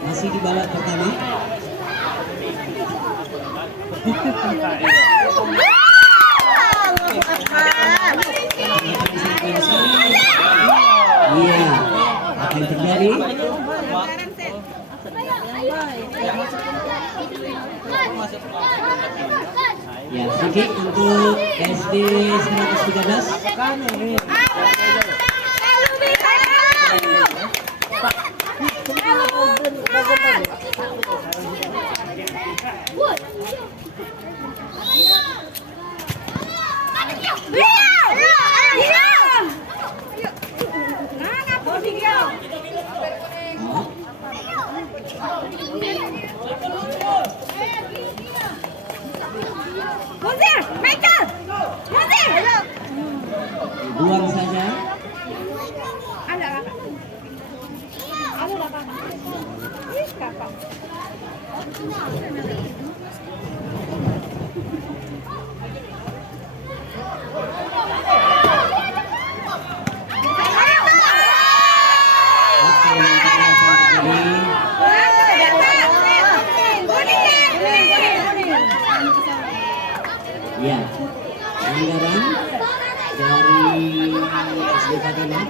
Masih di babak pertama. Iya, apa yang terjadi? Ya, sedikit untuk SD 113. Buang saja. Ya, anggaran dari SD Fatimah.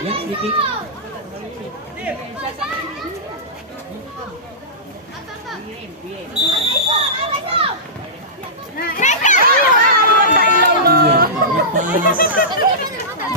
Ya, sedikit. Iya, lepas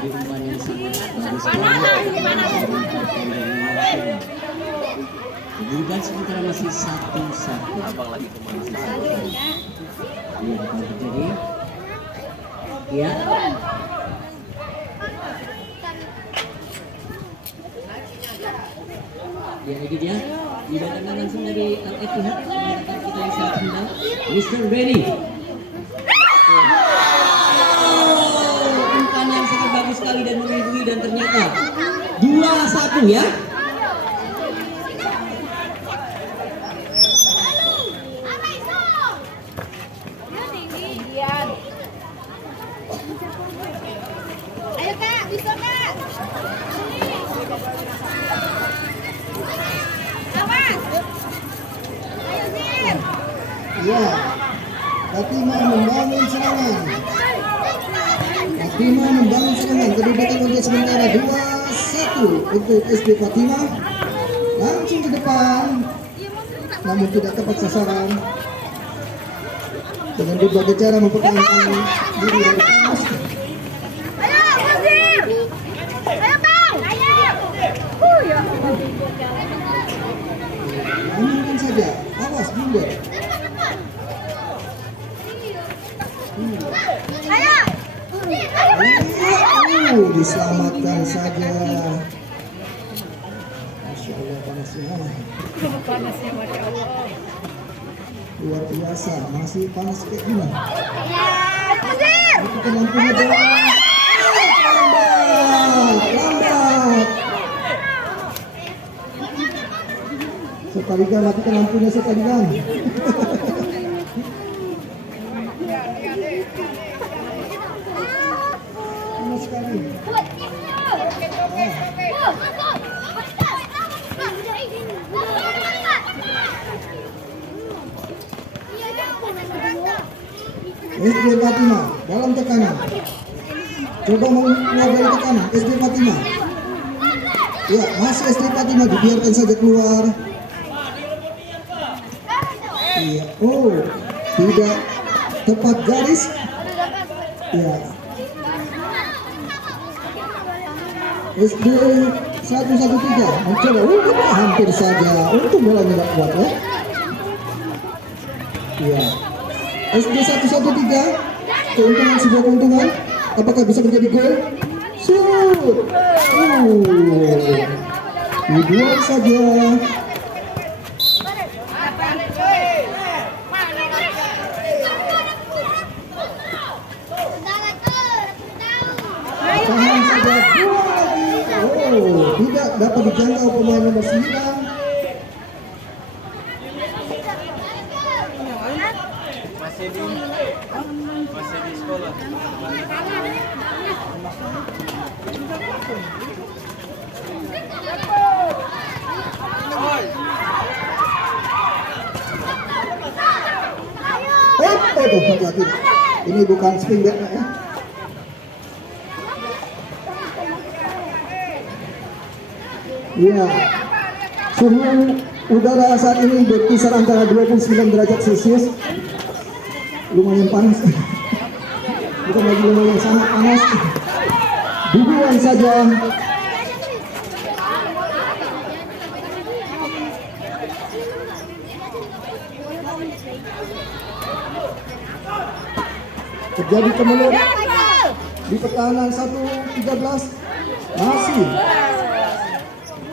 di umpan yang sangat bagus sekali. Bukan sementara masih 1-1. Abang lagi kemana sih? Iya, apa yang terjadi? Ya. Ya, ini dia. Didatangkan langsung dari Al-Ittihad. Menyatakan kita yang sangat rendah. Mr. Benny. Umpan yang sangat bagus sekali dan melindungi, dan ternyata 2-1 ya. Ayo Kak, bisa Kak. Awas. Ayo Zir. Ya, Fatima membangun serangan. Fatima membangun serangan. Kedudukan untuk sementara 2-1 untuk SD Fatima. Langsung ke depan, namun tidak tepat sasaran. Dengan berbagai cara mempertahankan diri dari Panas. Ayo Zir. Ayo Bang. Ayo. Ya. Amankan saja, awas juga. Ayo. Diselamatkan saja. Masya Allah panasnya. Panasnya Masya Allah. Luar biasa, masih panas kayak gini. Zir. Kita lampunya dong. Lambat. Sekalian matikan lampunya sekalian. Panas sekali. SD Fatima dalam tekanan. Coba mengeluar dari tekanan. SD Fatima. Ya, masih SD Fatima, dibiarkan saja keluar. Iya, oh, tidak tepat garis. Ya. SD 113 mencoba, hampir saja. Untung bolanya tidak kuat ya. Iya. SD 113, keuntungan sebuah keuntungan. Apakah bisa menjadi gol? Shoot. Dibuang saja. Tahan saja, buang lagi. Oh, tidak dapat dijangkau pemain nomor 9. Masih di sekolah. Hati-hati. Ini bukan spring back ya. Ya, suhu udara saat ini berkisar antara 29 derajat Celcius. Lumayan panas. Bukan lagi lumayan, sangat panas. Dibuang saja. Terjadi kemelut di pertahanan 1-13. Masih.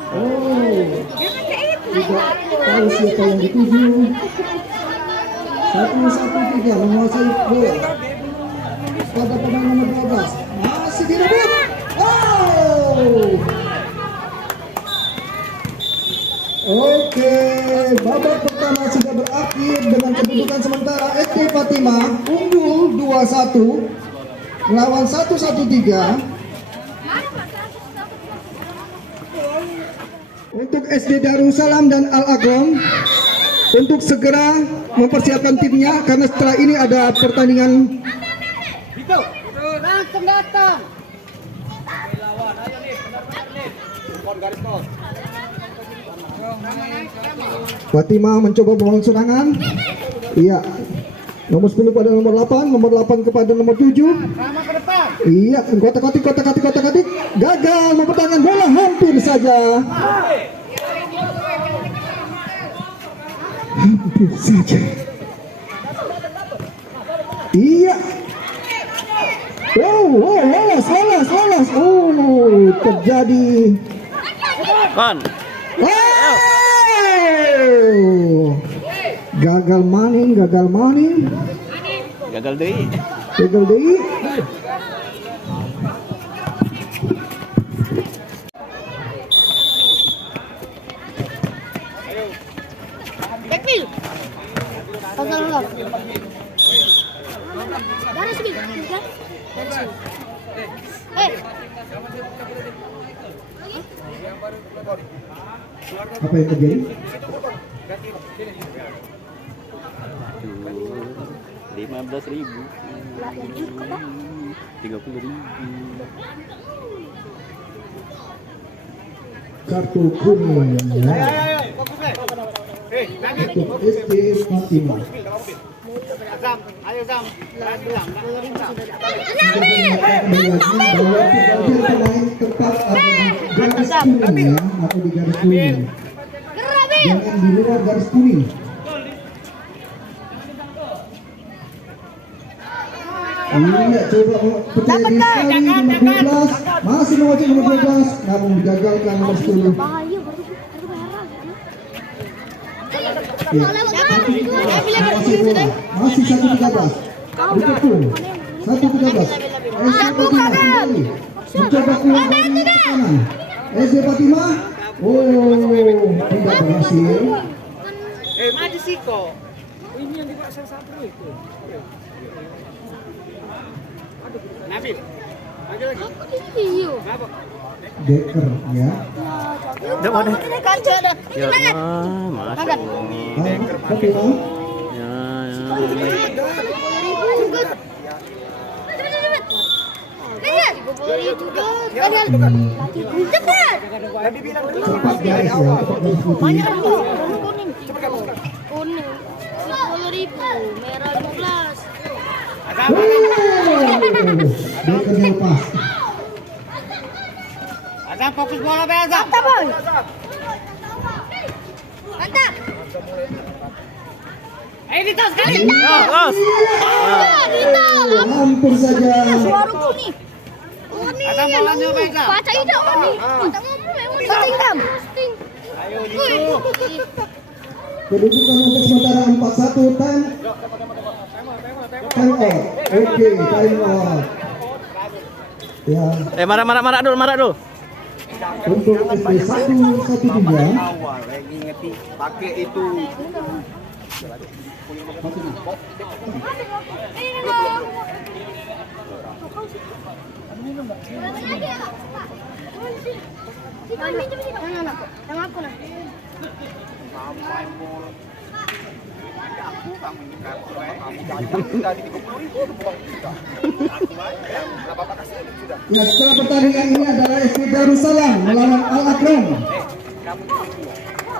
Oh, tidak tahu siapa yang dituju. 1-1-3 menguasai bola pada pemain nomor 12. Masih direbut. Oh. Oke, babak pertama sudah berakhir dengan kedudukan sementara SD Fatima unggul 2-1 melawan 1-1-3. Untuk SD Darussalam dan Al-Agrom untuk segera mempersiapkan timnya karena setelah ini ada pertandingan. Langsung datang. Fatima mencoba membangun serangan. Iya. Nomor 10 pada nomor 8, nomor 8 kepada nomor 7. Sama ke depan. Iya, kotak-kotik. Gagal mempertahankan bola, hampir saja. Hampir saja. Iya. Lolos. Oh, terjadi. Kon. Wow. Gagal maning. Gagal deh. Gagal deui. Backfield. Pasang. Garis bil. Garis bil. Apa yang terjadi? 15.000. 30.000. Kartu kuning ya. Untuk SD Fatimah. Ayo Zam. Pemain tepat ada di garis kuning ya, atau di garis kuning. Jangan di luar garis kuning. Iya, coba percaya diri sekali nomor 12, masih mewajib nomor 12, namun digagalkan nomor 10. Ya, masih 1-13. Betul. 1-13. Mencoba keluar dari kanan. SD Fatimah. Oh, tidak berhasil. Maju Siko. Ini yang dipaksa satu itu. Nabil. Maju lagi. Deker ya. Udah mana? Ya, masuk. Fatimah. Ya. Cepat guys ya, cepat garis putih. Kuning 10.000, merah 15. Dekernya lepas. Azam fokus bola be Azam. Mantap, Boy. Mantap. Ayo Dito sekali. Los. Hampir saja. Baru kuning. Kuning. Azam bolanya be Azam. Baca hitam kuning. Baca ngomong memang hitam. Ayo Dito. Kedudukan untuk sementara 4-1, time out. Oke, time out. Ya, Marah dulu. untuk SD 113. Awal lagi ngerti pakai itu. Jangan aku lah. Ya, setelah pertandingan ini adalah SD Darussalam melawan Al Akram.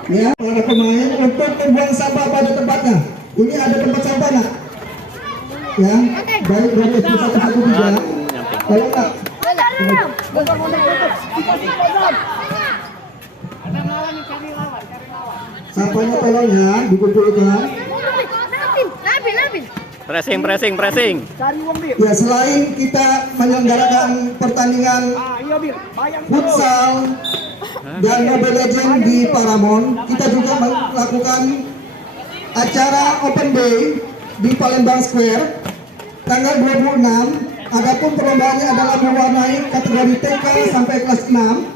Ya, para pemain untuk membuang sampah pada tempatnya. Ini ada tempat sampah nak? Ya, baik dari SD 113. Kalau tak, sampahnya tolong ya dikumpulkan. Nabil. Pressing. Ya, selain kita menyelenggarakan pertandingan futsal dan Mobile Legends di Paramount, kita juga melakukan acara Open Day di Palembang Square tanggal 26. Adapun perlombaannya adalah mewarnai kategori TK sampai kelas 6,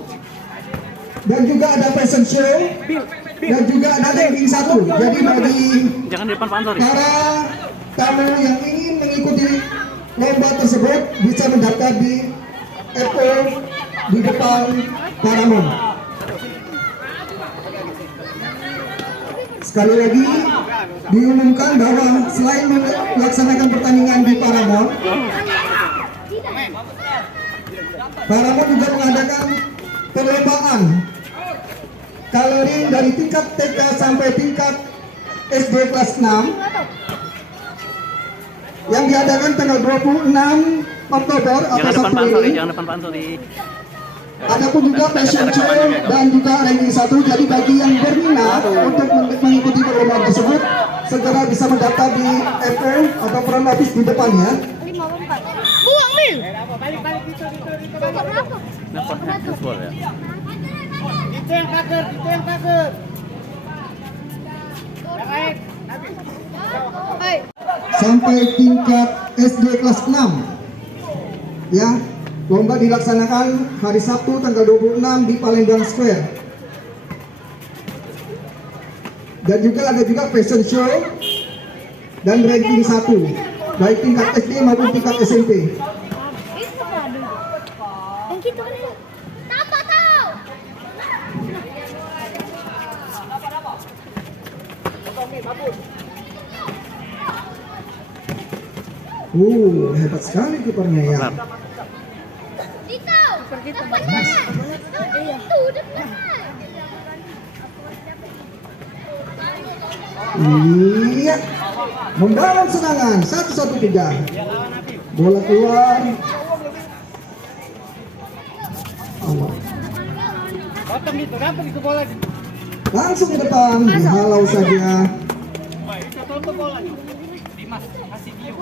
dan juga ada fashion show, dan juga ada ranking 1. Jadi bagi Jangan di depan Pak Ansori. para tamu yang ingin mengikuti lomba tersebut bisa mendaftar di FO di depan Paramount. Sekali lagi diumumkan bahwa selain melaksanakan pertandingan di Paramount juga mengadakan perlombaan coloring dari tingkat TK sampai tingkat SD kelas 6 yang diadakan tanggal 26 Oktober atau Jangan depan Sabtu Pak Ansori, ini. jangan depan Pak Ansori. Adapun juga fashion show dan juga ranking 1. Jadi bagi yang berminat untuk mengikuti perlombaan tersebut, segera bisa mendaftar di FR atau front office di depannya. 54. Buang, Mil. Balik itu. Berapa? Dapatnya full ya. Itu yang pagar. Yang lain. Hai. Sampai tingkat SD kelas 6. Ya, lomba dilaksanakan hari Sabtu tanggal 26 di Palembang Square. Dan juga ada juga fashion show dan ranking 1 baik tingkat SD maupun tingkat SMP. Itu ada. Yang gitu kan. Apa tahu? Hebat sekali kipernya ya. Dito. Dapat kan? Itu depan. Iya, membawa serangan 1-1-3. Bola keluar. Allah. Potong itu, dapat itu bola. Langsung ke depan, dihalau saja. Tutup bola nih. Dimas, kasih dia.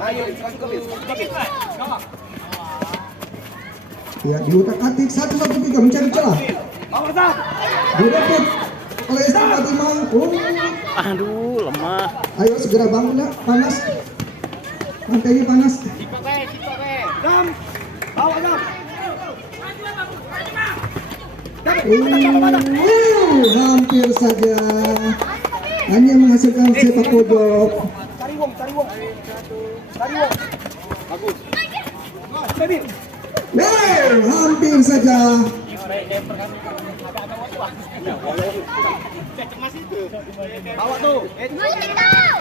Ayo, Ya, diutak-atik 1-1-3 mencari celah. Direbut oleh SD Fatimah. Aduh, lemah. Ayo segera bangun ya, panas. Pantainya panas. Dam. Bawa dam. Hampir saja. Hanya menghasilkan sepak pojok. Cari wong. Bagus. Hampir saja. Bawa tuh. Shooting tahu.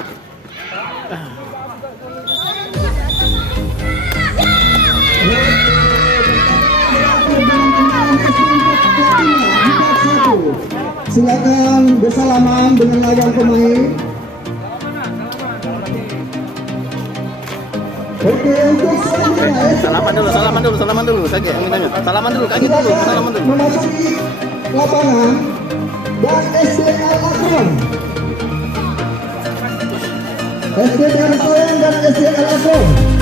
Silakan bersalaman dengan lawan pemain. Oke, untuk selanjutnya Salaman dulu saja yang mintanya. Salaman dulu. memasuki lapangan dan SDL Akron. SDL Akron dan SDL Akron.